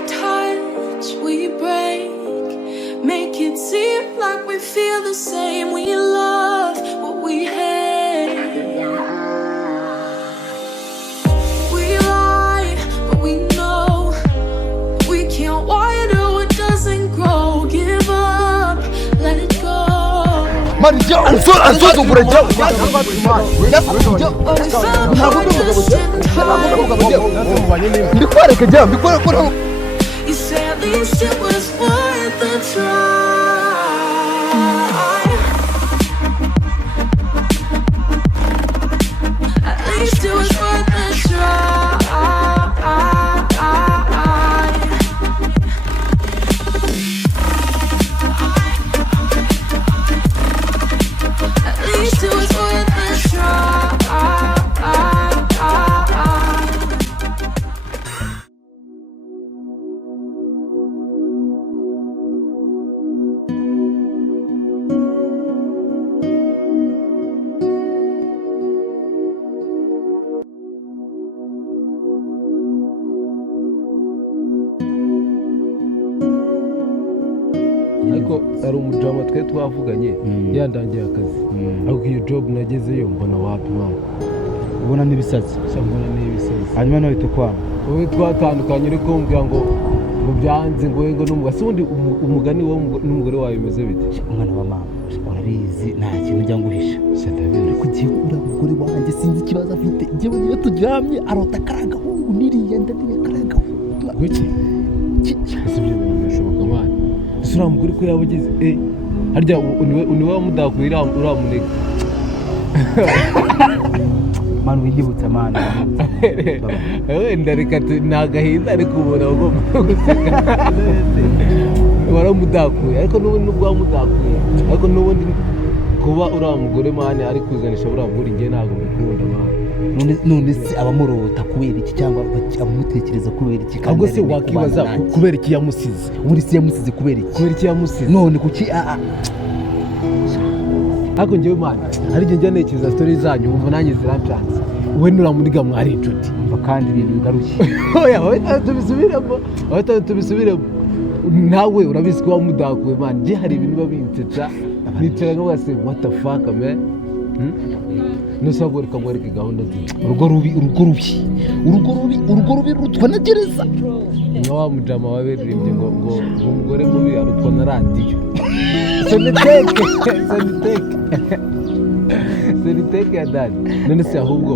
we touch, we break. Make it seem like we feel the same. We love what we hate. We lie, but we know we can't water what doesn't grow. Give up, let it go. You say at least it was worth the try. At least it was worth the try. At least it was worth the try. ariko ari umujama twe twavuganye yandangiye akazi ariko iyo job nagezeyo mbona wapi mama ubona n'ibisazi mbona n'ibisazi hanyuma nawe tukwanga wowe twatandukanye ariko umbwira ngo byanze ngo n'umugabo si undi umugani wo n'umugore wawe bimeze bite umwana wa mama urabizi nta kintu njya nguhisha ariko ugiye kubura umugore wanjye sinzi ikibazo afite njyewe niyo turyamye arota karagahungu niriya ndaniye karagahungu kuki ese ibyo bintu birashoboka mwana ese uriya mugore ko yaba agize harya uniwe wamudakuye uramunega manu wiyibutsa manu wenda reka ni agahinda ariko ubona ugomba guseka waramudakuye ariko n'ubundi nubwo wamudakuye ariko n'ubundi kuba uriya mugore mani ari kuzanisha buriya mugore njye ntabwo mbikunda mani none se abamurota kubera iki cyangwa abamutekereza kubera iki ahubwo se wakibaza kubera iki yamusize ubundi se yamusize kubera iki yamusize none kuki ariko njyewe mani hari igihe njya ntekereza story zanyu wumva nanjye zirancanze wowe nuramuniga mwari inshuti umva kandi ibintu bigarushye oya tubisubiremo nawe urabizi ko wamudakuye mani njye hari ibintu biba binsetsa nicara nkavuga se what the fuck man nusabwo reka mwereke gahunda ziwe urugo rubi rutwa na gereza nka wa mujama waberirimbye ngo umugore mubi arutwa na radiyo seniteke ya dani none se ahubwo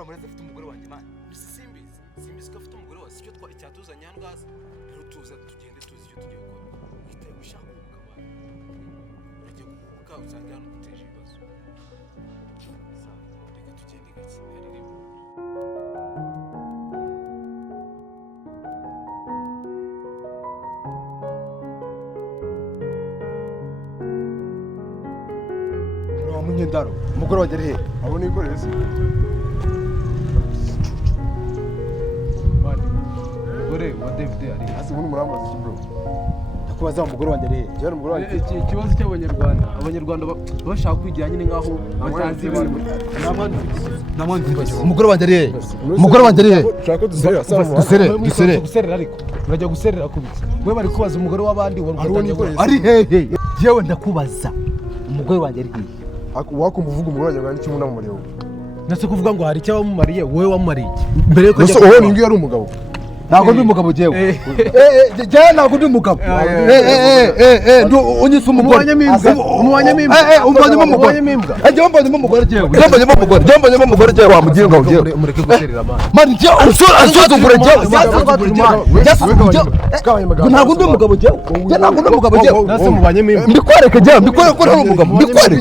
ko amureze afite umugore wanjye mani simbizi ko afite umugore wose icyo icyatuzanye hano ngaza rero tuza tugende tuzi icyo tugiye gukora witaye gushaka umugabo uragiye gukuka usanga hano duteje ibibazo reka tugende gake haririmba Munyendaro umugore wagera he abo nikoreye se umugore wa David ari hasi ubundi murambaza iki bro ndakubaza umugore wanjye ari he cyane umugore wanjye ikibazo cy'abanyarwanda bashaka kwigira nyine nkaho batazi ibintu umugore wanjye ari he umugore wanjye ari he ushaka duserera duserera ariko urajya guserera kubiki we bari kubaza umugore w'abandi ari hehe yewe ndakubaza umugore wanjye ari he wakumva uvuga umugore wanjye ngani kimwe namumariye ndetse kuvuga ngo hari icyo wamumariye wowe wamumariye mbere yuko gusa wowe ningiye ari umugabo ntabwo ndi umugabo jewe jewe ntabwo ndi umugabo unyise umugore umubonyemo umugore jewe wamugira ngo jewe mureke guserera amana mani jewe usuzugure jewe ntabwo ndi umugabo jewe ntabwo ndi umugabo jewe nase mubanyemo imbwa mbikwereke jewe mbikwereke ko ntari umugabo mbikwereke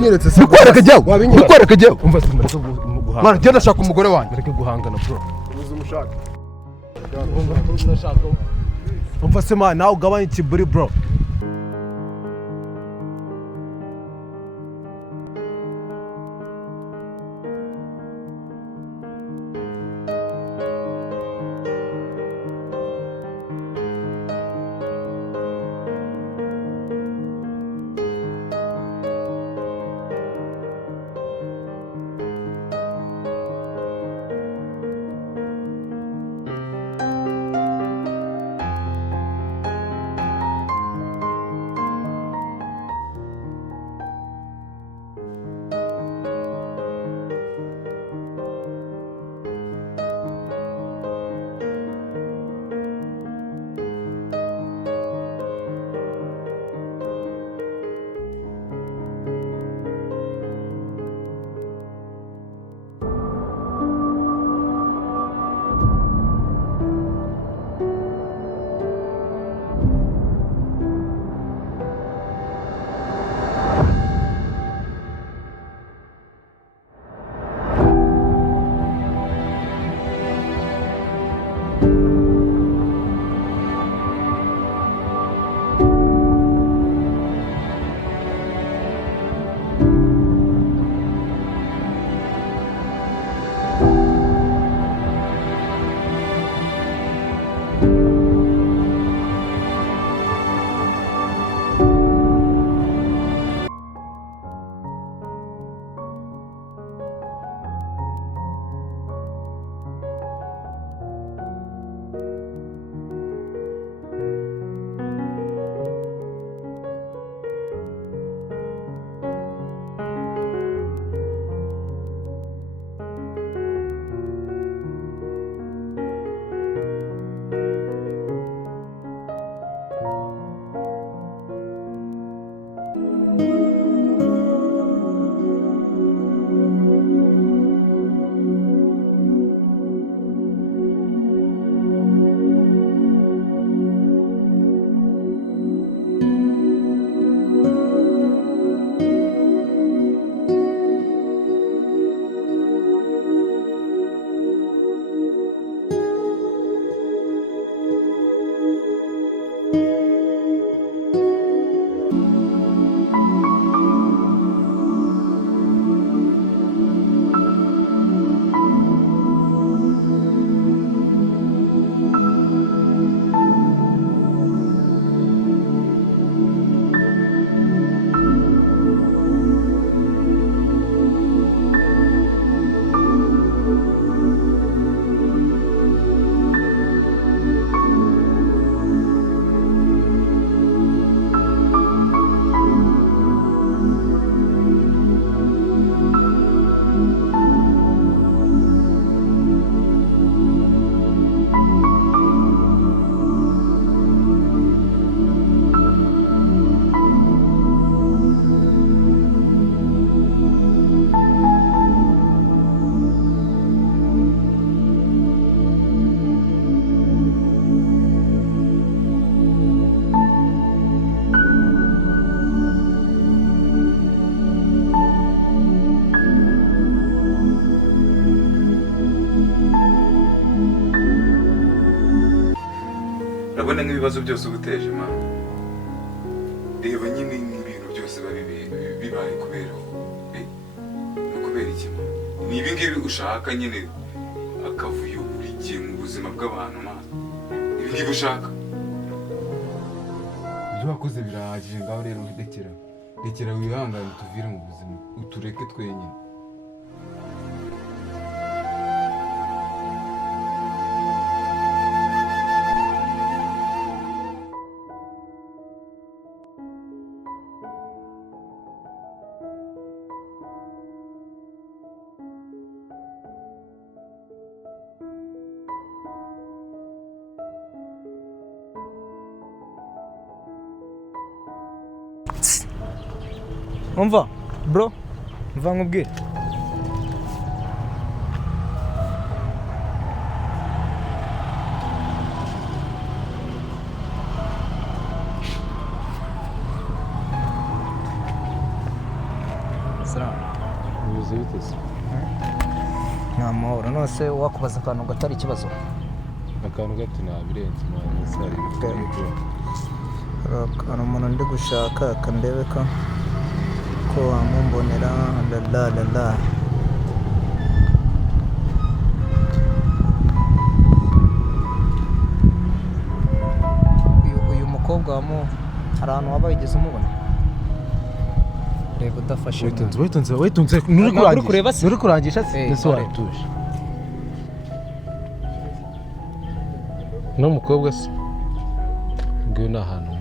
jewe umva se mureke guhangana mani jewe ndashaka umugore wanjye mureke guhangana bro ubuze umushaka umva se man nawe ugabanya ikiburi bro ibibazo byose uguteje imana reba nyine nk'ibintu byose bibaye kubera no kubera iki ni ibi ngibi ushaka nyine akavuyo buri gihe mu buzima bw'abantu mana ibi ngibi ushaka ibyo wakoze birahagije ngaho rero rekera wihangane tuvire mu buzima utureke twenyine umva bro mva nkubwire ubuze bitese nta mahoro nose wakubaza akantu gatari ikibazo akantu gato nabirenze mwana sari hari umuntu ndi gushaka akandebe ko wamumbonera la uyu mukobwa hari ahantu waba wigeze umubona reba udafashe witonze nuri kurangisha ese watuje no mukobwa se ngiyo ni ahantu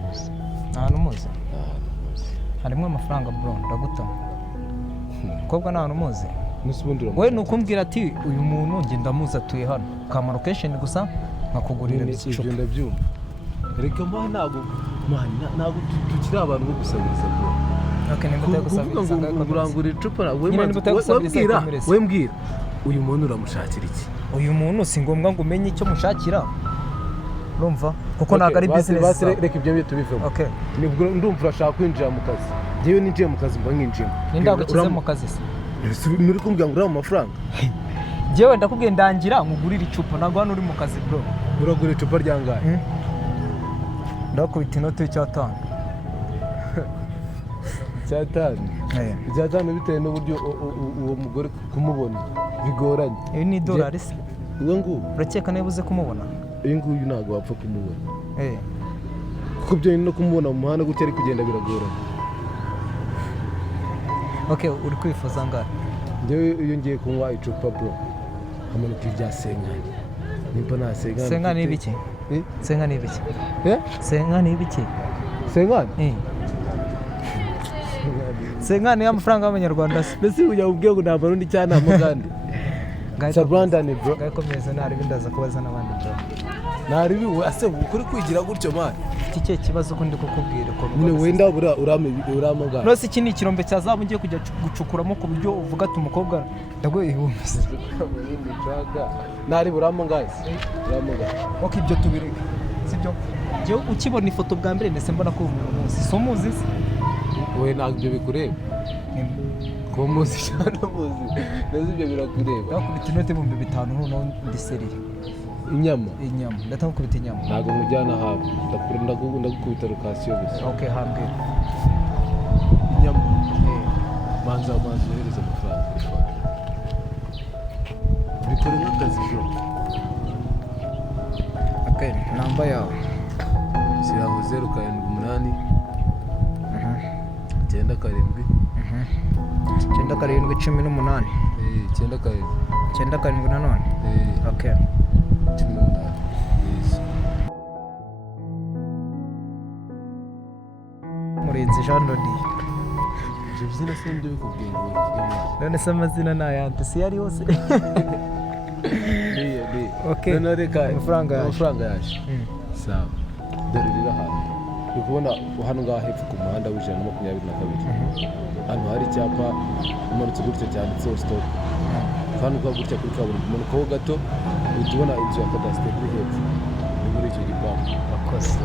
muzi harimo amafaranga bro ndagutama umukobwa ni ahantu muzi we ni ukumbwira ati uyu muntu njye ndamuzi atuye hano kama location gusa nkakugurira ibyo ndabyumva reka mbahe ntabwo tukiri abantu bo gusabiriza bro urangura icupa we mbwira uyu muntu uramushakira iki uyu muntu si ngombwa ngo umenye icyo mushakira urumva kuko ntabwo ari business reka ibyo tubivemo ndumva urashaka kwinjira mu kazi njyewe ninjiye mu kazi mba nkinjiyemo nindagukize mu kazi se muri kumbwira ngo uriya amafaranga njyewe ndakubwiye ndangira nkugurire icupa ntabwo hano uri mu kazi bro uragura icupa ryangahe ndakubita inoti y'icyatanu icyatanu bitewe n'uburyo uwo mugore kumubona bigoranye ibi ni idolari se uwo nguwo urakeka niba uze kumubona uyu nguyu ntabwo wapfa kumubona kuko byo no kumubona mu muhanda gutya ari kugenda biragoranye uri kwifuza angahe njyewe iyo ngiye kunywa icupa bro hamanuka ibya senkani nimba nta senkani senkani ibiki senkani ibiki senkani ibiki senkani senkani y'amafaranga y'amanyarwanda se mbese ujya ubwiye ngo nta barundi cyane nta mugande Sabrandani bro gakomeza nari bindaza kubaza n'abandi bro nari biwe ase ukuri kwigira gutyo man iki kibazo ko ndi kukubwira ko nyine wenda uramagana nose iki ni ikirombe cya zabu ngiye kujya gucukuramo ku buryo uvuga ati umukobwa ndagoye ihumeze nari buramangaye ibyo tubireke sibyo njyewe ukibona ifoto bwa mbere ndetse mbona ko umuntu muzi so muzi we ntabwo ibyo bikureba ko muzi cyane muzi neza ibyo birakureba yakubita inote mu 5,000 noneho ndiseriye inyama ndatanga kubita inyama ntabwo mujyana hafi ndagukubita lokasiyo gusa hambwira inyama manza uhereza amafaranga bikora nk'akazi bro namba yawe siraho 078 9 karindwi 18 9 karindwi nanone okay 18 Murenzi Jean Dodi ibyo bizina se nibyo bikubwiye ngo none se amazina ni ayandi si yari hose okay none reka amafaranga yaje sawa dore rira hano uri kubona hano ngaha hepfo ku muhanda w'ijana 22 hano hari icyapa umanutse gutya cyanditseho stop kandi uka gutya kuri kaburimbo umanukaho gato uhita ubona inzu ya kadasiteri iri hepfo ni muri icyo gipangu akoze